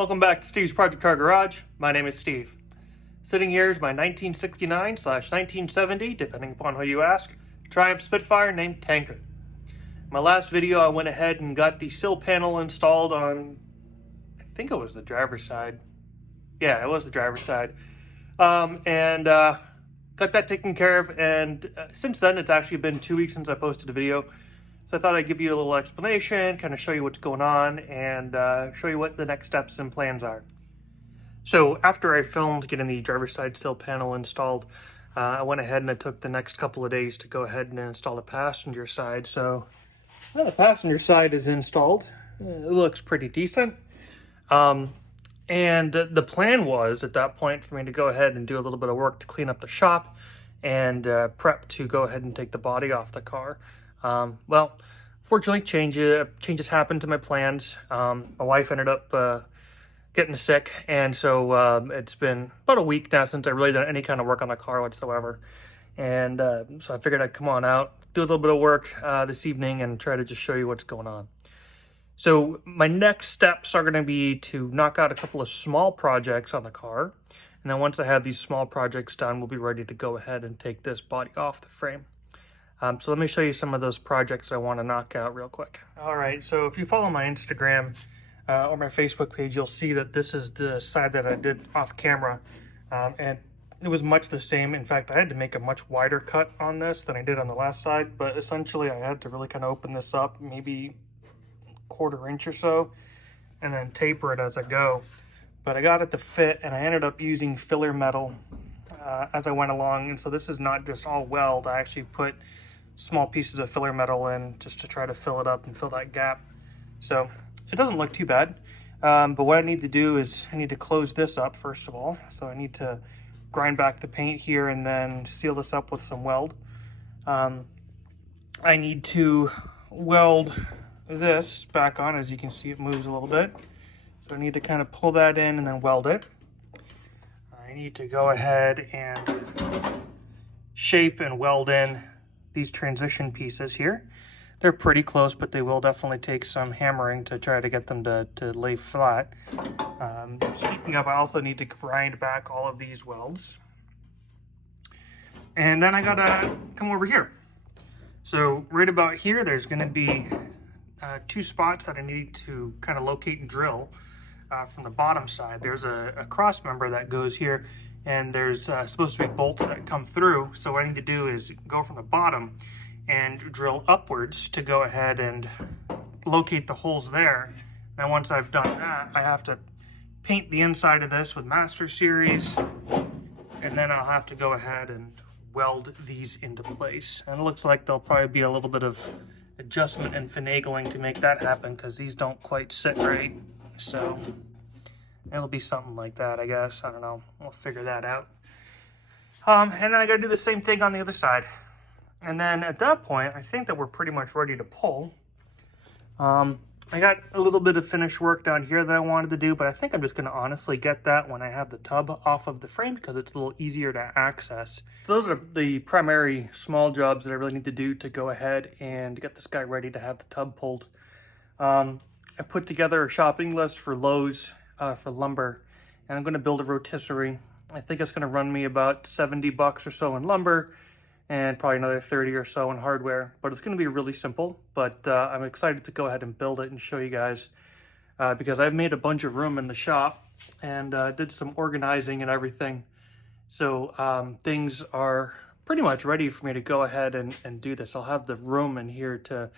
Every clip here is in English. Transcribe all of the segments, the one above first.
Welcome back to Steve's Project Car Garage. My name is Steve. Sitting here is my 1969/1970, depending upon who you ask, Triumph Spitfire named Tanker. My last video I went ahead and got the sill panel installed on, I think it was the driver's side. Yeah, it was the driver's side. Got that taken care of, and since then it's actually been 2 weeks since I posted a video. So I thought I'd give you a little explanation, kind of show you what's going on, and show you what the next steps and plans are. So after I filmed getting the driver's side sill panel installed, I went ahead and I took the next couple of days to go ahead and install the passenger side. So now the passenger side is installed. It looks pretty decent. And the plan was at that point for me to go ahead and do a little bit of work to clean up the shop and prep to go ahead and take the body off the car. Well, fortunately, changes happened to my plans. My wife ended up getting sick, and so it's been about a week now since I really done any kind of work on the car whatsoever. And so I figured I'd come on out, do a little bit of work this evening, and try to just show you what's going on. So my next steps are going to be to knock out a couple of small projects on the car, and then once I have these small projects done, we'll be ready to go ahead and take this body off the frame. So let me show you some of those projects I want to knock out real quick. All right, so if you follow my Instagram or my Facebook page, you'll see that this is the side that I did off camera. And it was much the same. In fact, I had to make a much wider cut on this than I did on the last side, but essentially I had to really kind of open this up, maybe a 1/4 inch or so, and then taper it as I go. But I got it to fit, and I ended up using filler metal as I went along. And so this is not just all weld. I actually put small pieces of filler metal in just to try to fill it up and fill that gap. So it doesn't look too bad. But what I need to do is I need to close this up first of all. So I need to grind back the paint here and then seal this up with some weld. I need to weld this back on. As you can see, it moves a little bit. So I need to kind of pull that in and then weld it. I need to go ahead and shape and weld in these transition pieces here. They're pretty close, but they will definitely take some hammering to try to get them to lay flat. Speaking of, I also need to grind back all of these welds. And then I gotta come over here. So right about here, there's gonna be 2 spots that I need to kind of locate and drill from the bottom side. There's a cross member that goes here, and there's supposed to be bolts that come through. So what I need to do is go from the bottom and drill upwards to go ahead and locate the holes there. Now once I've done that, I have to paint the inside of this with Master Series, and then I'll have to go ahead and weld these into place. And it looks like there'll probably be a little bit of adjustment and finagling to make that happen, because these don't quite sit right. So it'll be something like that, I guess. I don't know. We'll figure that out. And then I got to do the same thing on the other side. And then at that point, I think that we're pretty much ready to pull. I got a little bit of finished work down here that I wanted to do, but I think I'm just going to honestly get that when I have the tub off of the frame, because it's a little easier to access. So those are the primary small jobs that I really need to do to go ahead and get this guy ready to have the tub pulled. I put together a shopping list for Lowe's for lumber, and I'm going to build a rotisserie. I think it's going to run me about 70 bucks or so in lumber, and probably another 30 or so in hardware. But it's going to be really simple, but I'm excited to go ahead and build it and show you guys, because I've made a bunch of room in the shop and did some organizing and everything. So things are pretty much ready for me to go ahead and do this. I'll have the room in here to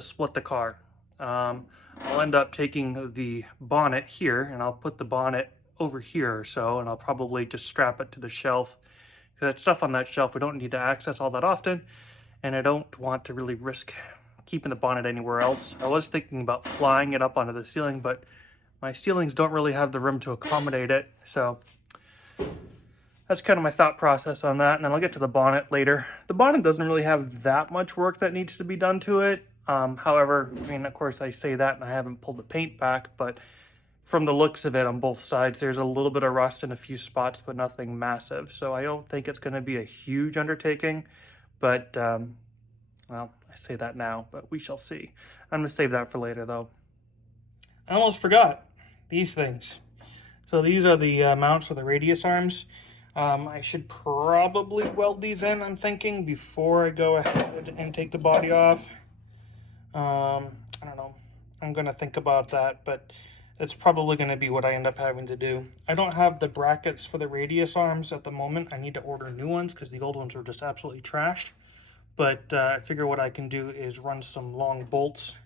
split the car. I'll end up taking the bonnet here, and I'll put the bonnet over here or so, and I'll probably just strap it to the shelf, because that stuff on that shelf we don't need to access all that often, and I don't want to really risk keeping the bonnet anywhere else. I was thinking about flying it up onto the ceiling, but my ceilings don't really have the room to accommodate it, so that's kind of my thought process on that. And then I'll get to the bonnet later. The bonnet doesn't really have that much work that needs to be done to it. However, I mean, of course I say that and I haven't pulled the paint back, but from the looks of it on both sides, there's a little bit of rust in a few spots, but nothing massive. So I don't think it's going to be a huge undertaking, but, well, I say that now, but we shall see. I'm going to save that for later though. I almost forgot. these things. So these are the mounts for the radius arms. I should probably weld these in, I'm thinking, before I go ahead and take the body off. I don't know. I'm going to think about that, but it's probably going to be what I end up having to do. I don't have the brackets for the radius arms at the moment. I need to order new ones because the old ones were just absolutely trashed. But I figure what I can do is run some long bolts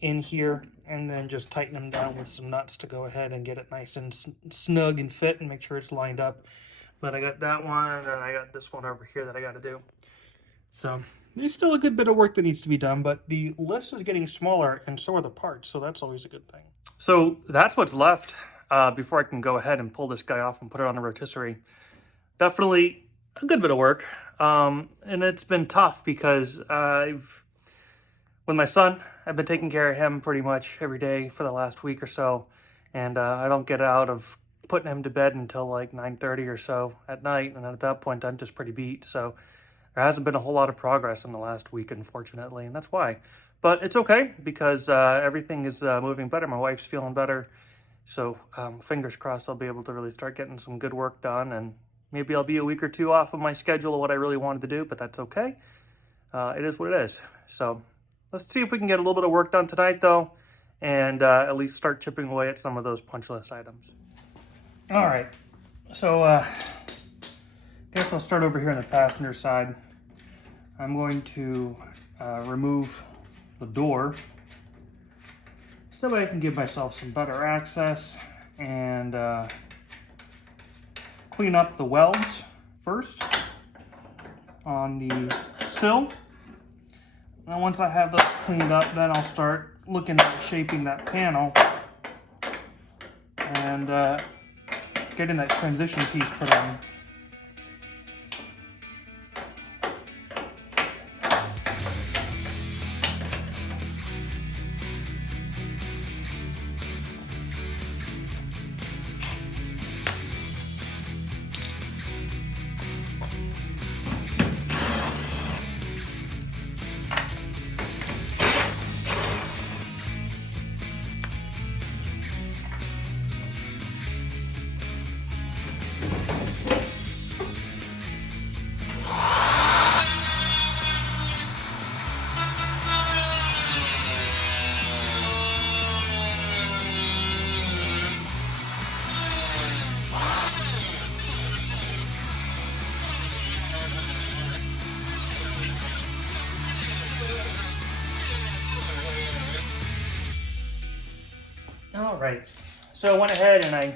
in here and then just tighten them down with some nuts to go ahead and get it nice and snug and fit and make sure it's lined up. But I got that one, and then I got this one over here that I got to do. So there's still a good bit of work that needs to be done, but the list is getting smaller and so are the parts, so that's always a good thing. So that's what's left before I can go ahead and pull this guy off and put it on a rotisserie. Definitely a good bit of work, and it's been tough because with my son, I've been taking care of him pretty much every day for the last week or so, and I don't get out of putting him to bed until like 9:30 or so at night, and at that point I'm just pretty beat. So there hasn't been a whole lot of progress in the last week, unfortunately, and that's why. But it's okay because everything is moving better. My wife's feeling better, so fingers crossed I'll be able to really start getting some good work done, and maybe I'll be a week or two off of my schedule of what I really wanted to do, but that's okay. It is what it is. So let's see if we can get a little bit of work done tonight, though, and at least start chipping away at some of those punch list items. All right, so I guess I'll start over here on the passenger side. I'm going to remove the door so that I can give myself some better access and clean up the welds first on the sill. And once I have those cleaned up, then I'll start looking at shaping that panel and getting that transition piece put on. All right, so I went ahead and I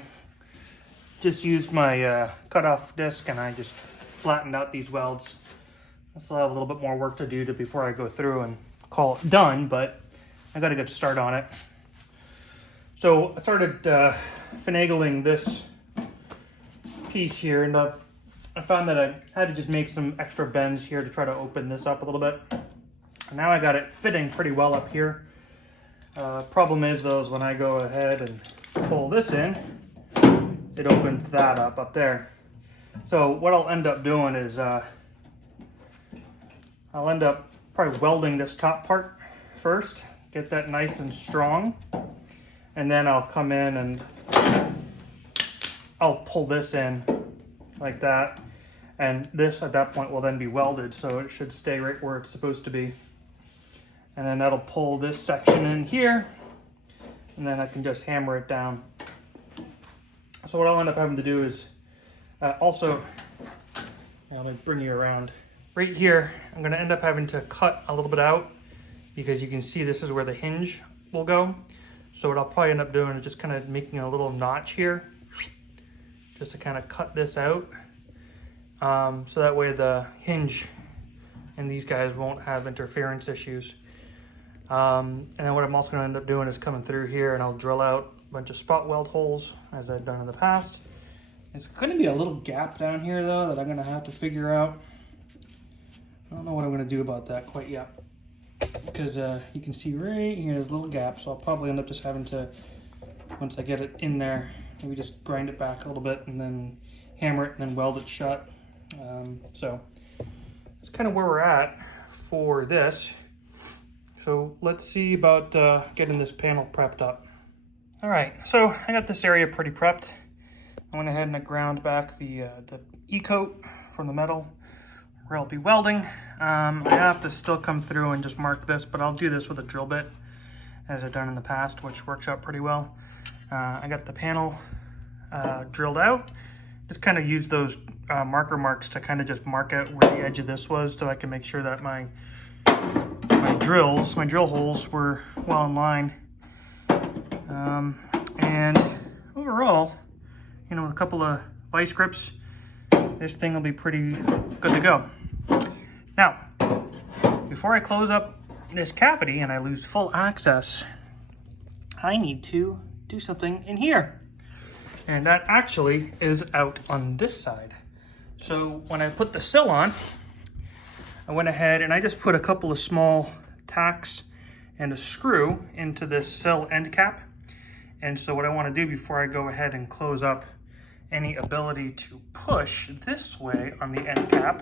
just used my cutoff disc and I just flattened out these welds. I still have a little bit more work to do before I go through and call it done, but I got a good start on it. So I started finagling this piece here, and I found that I had to just make some extra bends here to try to open this up a little bit. And now I got it fitting pretty well up here. Problem is though, is when I go ahead and pull this in, it opens that up there. So what I'll end up doing is I'll end up probably welding this top part first, get that nice and strong, and then I'll come in and I'll pull this in like that, and this at that point will then be welded, so it should stay right where it's supposed to be. And then that'll pull this section in here, and then I can just hammer it down. So what I'll end up having to do is also, let me bring you around. Right here, I'm gonna end up having to cut a little bit out because you can see this is where the hinge will go. So what I'll probably end up doing is just kind of making a little notch here, just to kind of cut this out. So that way the hinge and these guys won't have interference issues. And then what I'm also going to end up doing is coming through here and I'll drill out a bunch of spot weld holes as I've done in the past. It's going to be a little gap down here though that I'm going to have to figure out. I don't know what I'm going to do about that quite yet, because you can see right here there's a little gap, so I'll probably end up just having to, once I get it in there, maybe just grind it back a little bit and then hammer it and then weld it shut. So that's kind of where we're at for this. So let's see about getting this panel prepped up. All right, so I got this area pretty prepped. I went ahead and I ground back the E-coat from the metal where I'll be welding. I have to still come through and just mark this, but I'll do this with a drill bit as I've done in the past, which works out pretty well. I got the panel drilled out. Just kind of use those marker marks to kind of just mark out where the edge of this was, so I can make sure that my drill holes were well in line. And overall, you know, with a couple of vice grips, this thing will be pretty good to go. Now, before I close up this cavity and I lose full access, I need to do something in here. And that actually is out on this side. So when I put the sill on, I went ahead and I just put a couple of small tacks and a screw into this sill end cap. And so what I want to do before I go ahead and close up any ability to push this way on the end cap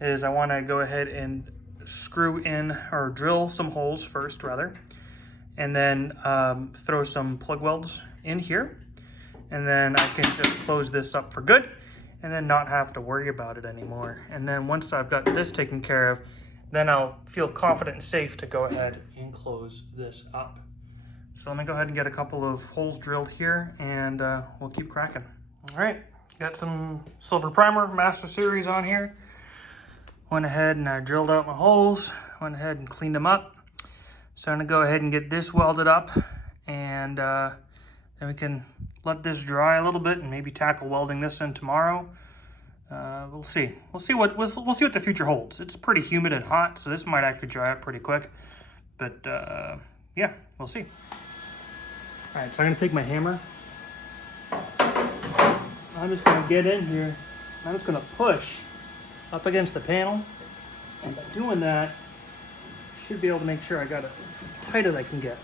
is I want to go ahead and screw in or drill some holes first rather, and then throw some plug welds in here, and then I can just close this up for good and then not have to worry about it anymore. And then once I've got this taken care of, then I'll feel confident and safe to go ahead and close this up. So let me go ahead and get a couple of holes drilled here, and we'll keep cracking. All right, got some silver primer master series on here. Went ahead and I drilled out my holes, went ahead and cleaned them up. So I'm gonna go ahead and get this welded up, and then we can let this dry a little bit and maybe tackle welding this in tomorrow. We'll see. We'll see what the future holds. It's pretty humid and hot, so this might actually dry up pretty quick. But yeah, we'll see. All right, so I'm gonna take my hammer. I'm just gonna get in here. I'm just gonna push up against the panel, and by doing that, I should be able to make sure I got it as tight as I can get.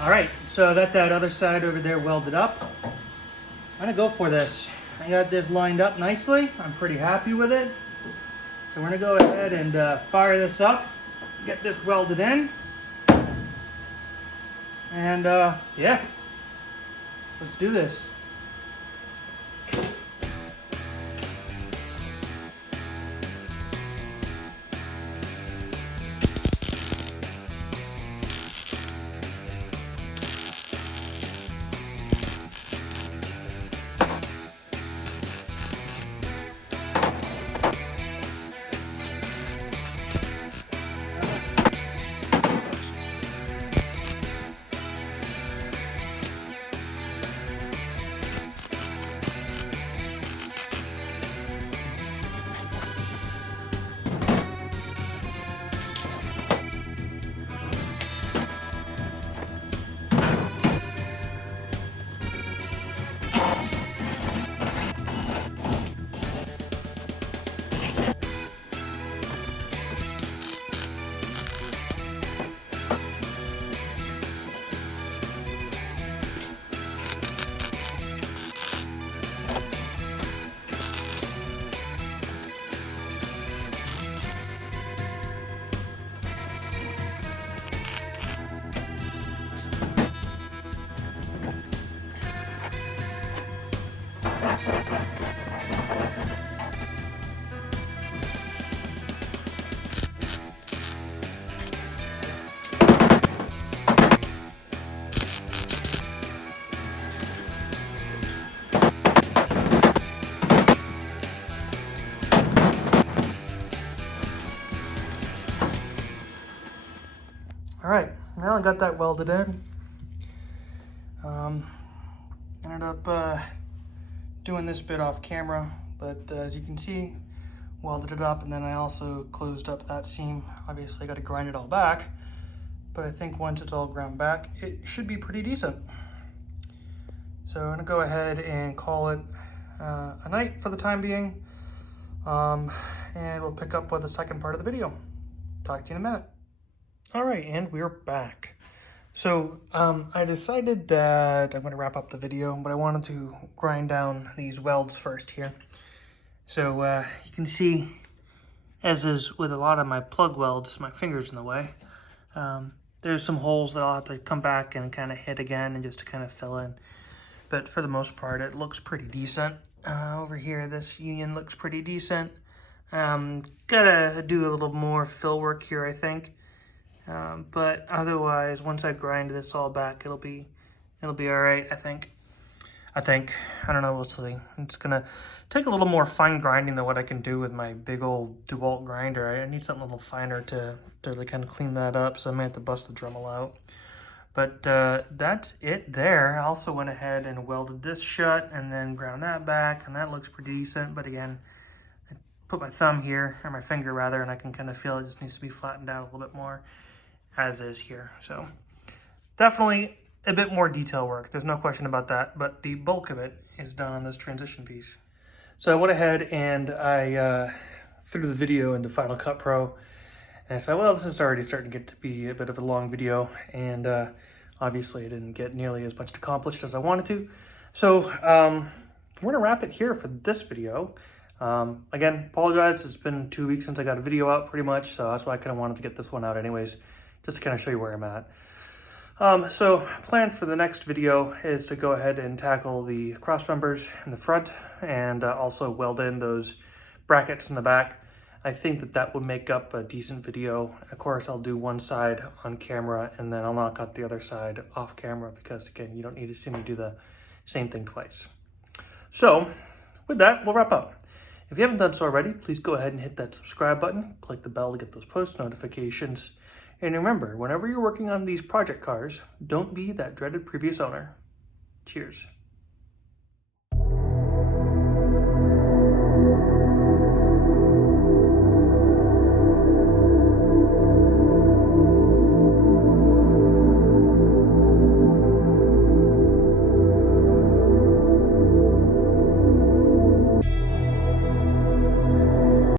All right, so I got that other side over there welded up. I'm gonna go for this. I got this lined up nicely. I'm pretty happy with it. So we're gonna go ahead and fire this up, get this welded in. And yeah, let's do this. Well, I got that welded in. Ended up doing this bit off camera, but as you can see, welded it up, and then I also closed up that seam. Obviously I got to grind it all back, but I think once it's all ground back, it should be pretty decent. So I'm gonna go ahead and call it a night for the time being, and we'll pick up with the second part of the video. Talk to you in a minute. All right, and we're back. So I decided that I'm going to wrap up the video, but I wanted to grind down these welds first here. So you can see, as is with a lot of my plug welds, my finger's in the way. There's some holes that I'll have to come back and kind of hit again and just to kind of fill in. But for the most part, it looks pretty decent. Over here, this union looks pretty decent. Gotta do a little more fill work here, I think. But otherwise, once I grind this all back, it'll be all right, I think. I don't know, we'll see. It's gonna take a little more fine grinding than what I can do with my big old DeWalt grinder. I need something a little finer to really kind of clean that up, so I may have to bust the Dremel out. But that's it there. I also went ahead and welded this shut and then ground that back, and that looks pretty decent. But again, I put my thumb here, or my finger rather, and I can kind of feel it just needs to be flattened out a little bit more, as is here. So definitely a bit more detail work. There's no question about that, but the bulk of it is done on this transition piece. So I went ahead and I threw the video into Final Cut Pro. And I said, well, this is already starting to get to be a bit of a long video, and obviously I didn't get nearly as much accomplished as I wanted to. So we're gonna wrap it here for this video. Again, apologize, it's been 2 weeks since I got a video out pretty much, so that's why I kind of wanted to get this one out anyways, just to kind of show you where I'm at. So plan for the next video is to go ahead and tackle the cross members in the front and also weld in those brackets in the back. I think that would make up a decent video. Of course, I'll do one side on camera and then I'll knock out the other side off camera because, again, you don't need to see me do the same thing twice. So with that, we'll wrap up. If you haven't done so already, please go ahead and hit that subscribe button, click the bell to get those post notifications. And remember, whenever you're working on these project cars, don't be that dreaded previous owner. Cheers.